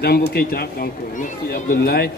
Dambo Keita, donc merci Abdoulaye.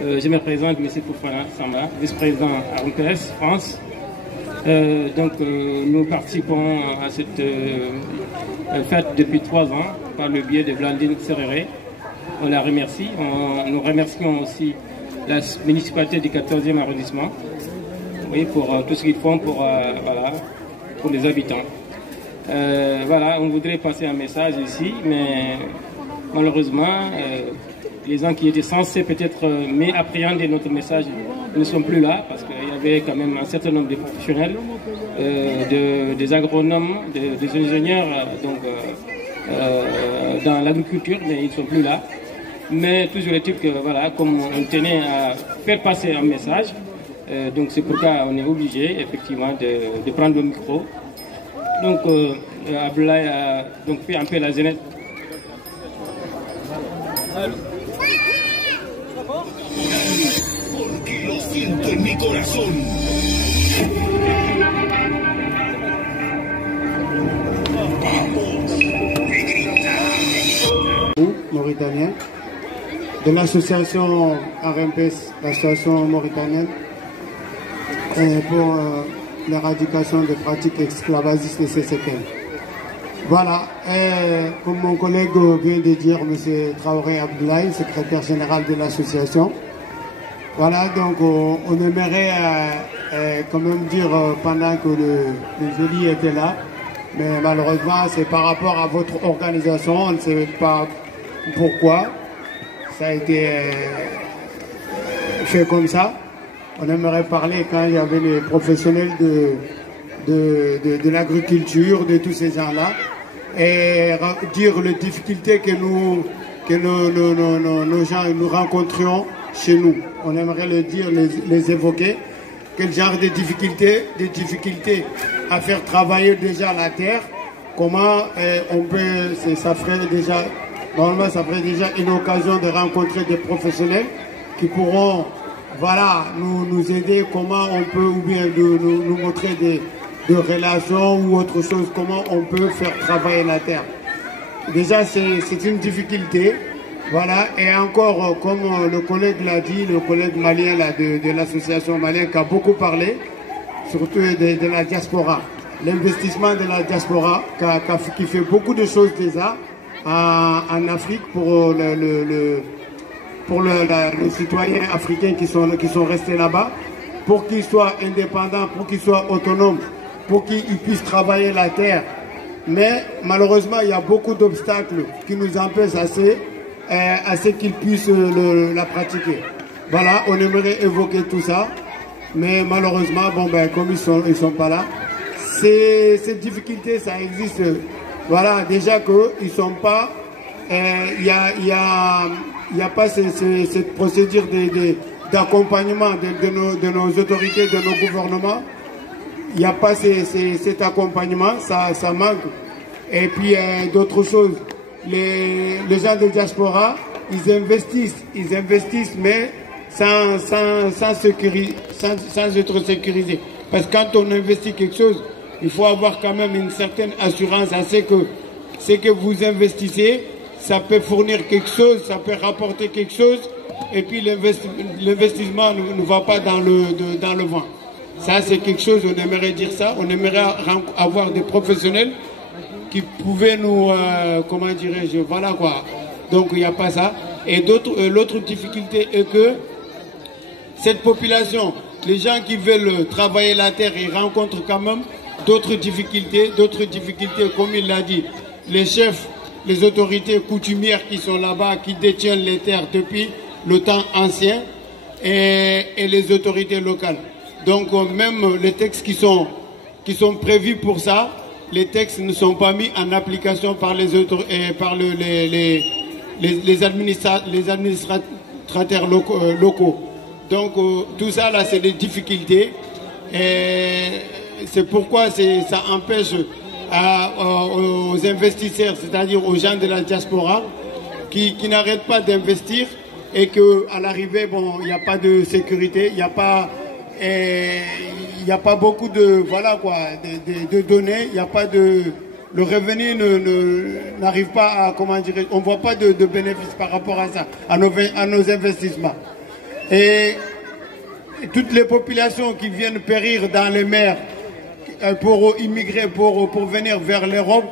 Je me présente, M. Fofana Samba, vice-président à RMPS France. Nous participons à cette fête depuis 3 ans par le biais de Blandine Serréré. On la remercie. Nous remercions aussi la municipalité du 14e arrondissement, oui, pour tout ce qu'ils font pour les habitants. On voudrait passer un message ici, mais malheureusement, les gens qui étaient censés peut-être appréhender notre message ne sont plus là, parce qu'il y avait quand même un certain nombre de professionnels, des agronomes, des ingénieurs dans l'agriculture, mais ils ne sont plus là. Mais toujours est-il que, comme on tenait à faire passer un message, donc c'est pourquoi on est obligé effectivement de prendre le micro. Donc Abdoulaye a fait un peu la jeunesse. Porque lo siento en mi corazón. Vamos, negrita. Mauritanien, de l'association RMPS, l'association mauritanienne pour l'éradication des pratiques esclavagistes et CCPN. Voilà, comme mon collègue vient de dire, M. Traoré Abdoulaye, secrétaire général de l'association. Voilà, donc on aimerait quand même dire pendant que le joli était là, mais malheureusement c'est par rapport à votre organisation, on ne sait pas pourquoi ça a été fait comme ça. On aimerait parler quand il y avait les professionnels de l'agriculture, de tous ces gens-là, et dire les difficultés que nos gens nous rencontrions chez nous. On aimerait le dire, les évoquer. Quel genre de difficultés à faire travailler déjà la terre. Comment on peut, ça ferait déjà, normalement ça ferait déjà une occasion de rencontrer des professionnels qui pourront, nous aider, comment on peut, ou bien nous montrer des relations ou autre chose, comment on peut faire travailler la terre. Déjà c'est une difficulté. Voilà, et encore, comme le collègue l'a dit, le collègue malien là, de l'association malienne qui a beaucoup parlé, surtout de la diaspora. L'investissement de la diaspora qui fait beaucoup de choses déjà en Afrique pour les citoyens africains qui sont restés là-bas, pour qu'ils soient indépendants, pour qu'ils soient autonomes, pour qu'ils puissent travailler la terre. Mais malheureusement, il y a beaucoup d'obstacles qui nous empêchent à ce qu'ils puissent la pratiquer. Voilà, on aimerait évoquer tout ça, mais malheureusement, comme ils sont pas là, ces difficultés, ça existe. Voilà, déjà qu'ils sont pas, il y a pas cette procédure d'accompagnement de nos autorités, de nos gouvernements. Il n'y a pas cet accompagnement, ça manque. Et puis d'autres choses. Les gens de diaspora, ils investissent, mais sans être sécurisés. Parce que quand on investit quelque chose, il faut avoir quand même une certaine assurance à ce que vous investissez, ça peut fournir quelque chose, ça peut rapporter quelque chose, et puis l'investissement ne va pas dans le vent. Ça, c'est quelque chose, on aimerait dire ça, on aimerait avoir des professionnels qui pouvaient nous, comment dirais-je, voilà quoi. Donc il n'y a pas ça. Et l'autre difficulté est que cette population, les gens qui veulent travailler la terre, ils rencontrent quand même d'autres difficultés, comme il l'a dit. Les chefs, les autorités coutumières qui sont là-bas, qui détiennent les terres depuis le temps ancien, et les autorités locales. Donc même les textes qui sont prévus pour ça, les textes ne sont pas mis en application par les administrateurs locaux. Donc tout ça là, c'est des difficultés. Et c'est pourquoi ça empêche aux investisseurs, c'est-à-dire aux gens de la diaspora, qui n'arrêtent pas d'investir, et qu'à l'arrivée, il n'y a pas de sécurité, il n'y a pas beaucoup de données, il n'y a pas de le revenu n'arrive pas à, comment dire, on ne voit pas de bénéfices par rapport à ça, à nos investissements. Et toutes les populations qui viennent périr dans les mers pour immigrer, pour venir vers l'Europe,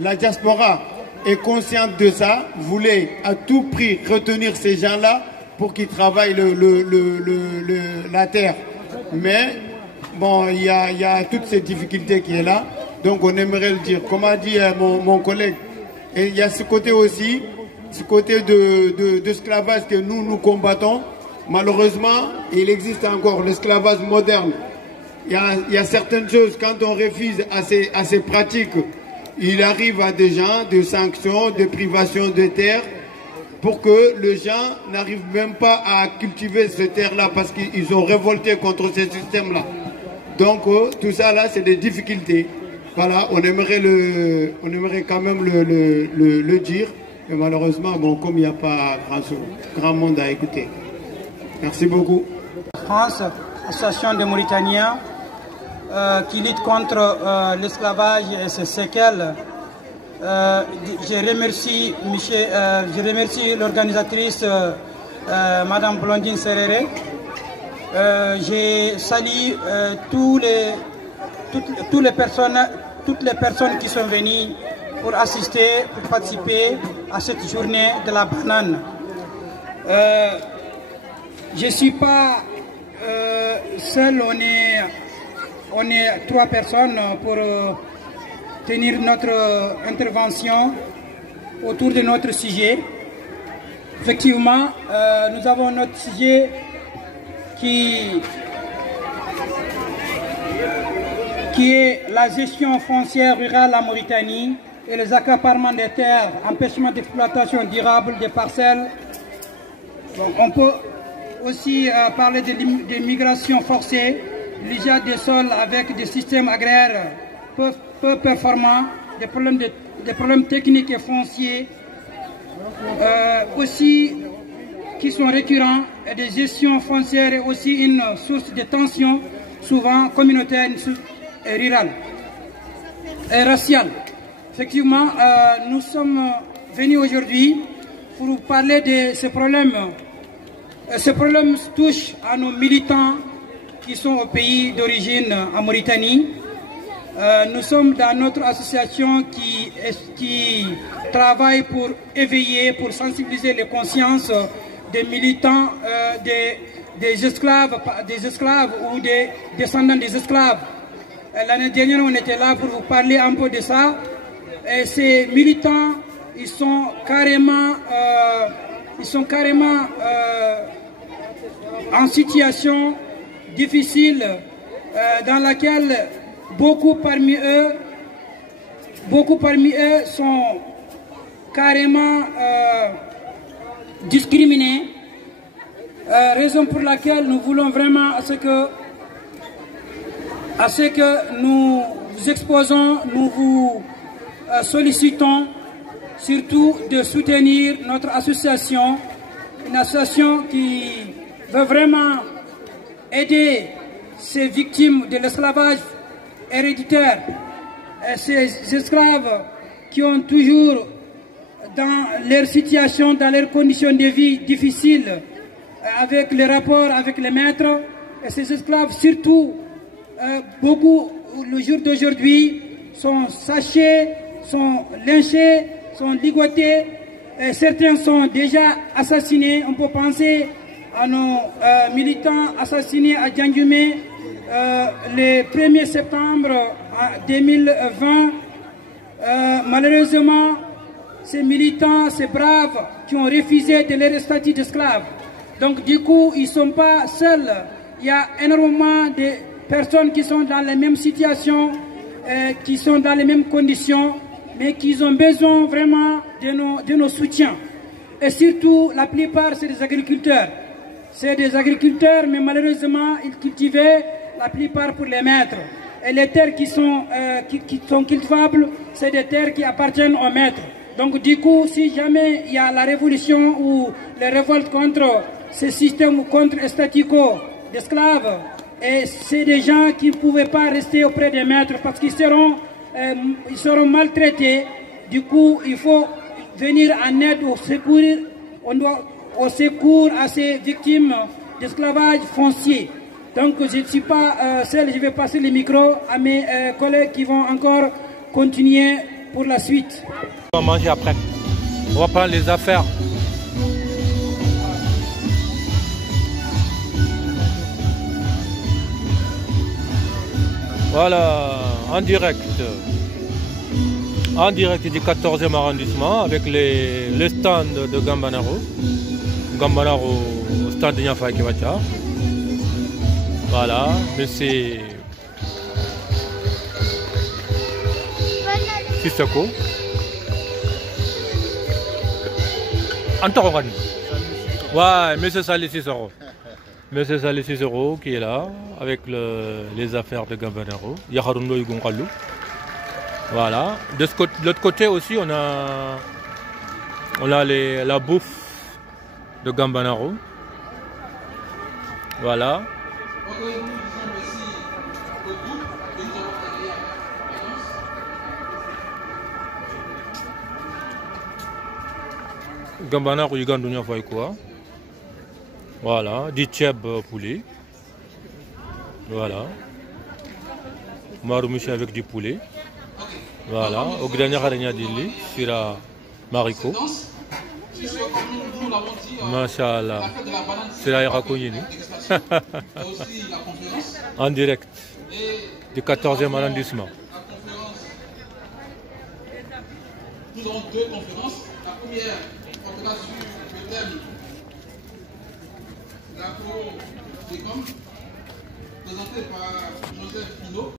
la diaspora est consciente de ça, voulait à tout prix retenir ces gens-là pour qu'ils travaillent la terre. Mais bon, il y a toutes ces difficultés qui est là, donc on aimerait le dire. Comme a dit mon collègue, et il y a ce côté aussi, ce côté d'esclavage que nous combattons. Malheureusement, il existe encore l'esclavage moderne. Il y a certaines choses, quand on refuse à ces pratiques, il arrive à des gens, des sanctions, des privations de terres, pour que les gens n'arrivent même pas à cultiver ces terres-là, parce qu'ils ont révolté contre ce système-là. Donc, tout ça, là, c'est des difficultés. Voilà, on aimerait quand même le dire, mais malheureusement, bon, comme il n'y a pas grand monde à écouter. Merci beaucoup. France, association des Mauritaniens qui lutte contre l'esclavage et ses séquelles. Je remercie l'organisatrice Madame Blondine Serere. Je salue toutes les personnes qui sont venues pour assister, pour participer à cette journée de la banane. Je ne suis pas seul, on est 3 personnes pour tenir notre intervention autour de notre sujet. Effectivement, nous avons notre sujet qui est la gestion foncière rurale en Mauritanie et les accaparements des terres, empêchement d'exploitation durable des parcelles. Donc, on peut aussi parler de migration forcée, l'usage des sols avec des systèmes agraires peu performants, des problèmes techniques et fonciers aussi qui sont récurrents, et des gestions foncières est aussi une source de tensions souvent communautaires et rurales et raciales. Effectivement, nous sommes venus aujourd'hui pour vous parler de ce problème. Ce problème touche à nos militants qui sont au pays d'origine en Mauritanie. Nous sommes dans notre association qui travaille pour éveiller, pour sensibiliser les consciences des militants, des esclaves ou des descendants des esclaves. L'année dernière, on était là pour vous parler un peu de ça. Et ces militants, ils sont carrément en situation difficile dans laquelle beaucoup parmi eux sont carrément discriminés. Raison pour laquelle nous voulons vraiment à ce que nous vous exposons, nous vous sollicitons surtout de soutenir notre association, une association qui veut vraiment aider ces victimes de l'esclavage héréditaire, ces esclaves qui ont toujours dans leur situation, dans leurs conditions de vie difficiles, avec les rapports avec les maîtres, et ces esclaves surtout, beaucoup le jour d'aujourd'hui sont sachés, sont lynchés, sont ligotés, et certains sont déjà assassinés. On peut penser à nos militants assassinés à Djandjoumé le 1er septembre 2020. Malheureusement, ces militants, ces braves qui ont refusé de leur statut d'esclaves. Donc du coup, ils ne sont pas seuls. Il y a énormément de personnes qui sont dans les mêmes situations, qui sont dans les mêmes conditions, mais qui ont besoin vraiment de nos soutiens. Et surtout, la plupart, c'est des agriculteurs. C'est des agriculteurs, mais malheureusement, ils cultivaient la plupart pour les maîtres. Et les terres qui sont cultivables, c'est des terres qui appartiennent aux maîtres. Donc du coup, si jamais il y a la révolution ou les révoltes contre ce système ou contre le statu quo d'esclaves, et c'est des gens qui ne pouvaient pas rester auprès des maîtres parce qu'ils seront ils seront maltraités. Du coup, il faut venir en aide au secours à ces victimes d'esclavage foncier. Donc je ne suis pas seul, je vais passer le micro à mes collègues qui vont encore continuer pour la suite. On va manger après. On va prendre les affaires. Voilà, en direct du 14e arrondissement avec les stands de Gambanaro. Gambanaro au stand de Niafa Kivacha. Voilà, monsieur Sissoko. Antoine. Ouais, monsieur Salih Sissoko. Monsieur Salih Sissoko qui est là avec les affaires de Gambanaro. Yaharundo Yugunkalou. Voilà. De l'autre côté aussi, on a la bouffe de Gambanaro. Voilà. Gambanaro Yugandunya Faïkoua. Voilà, du tchèb poulet. Voilà. Maroumouchi avec du poulet. Voilà. Au dernier araignée d'Ili, Sira Mariko. Masha'Allah. Sira Irakoyini. En direct du 14e arrondissement. Nous avons deux conférences. La première portera sur le thème l'agro-décom, présenté par Joseph Pinault.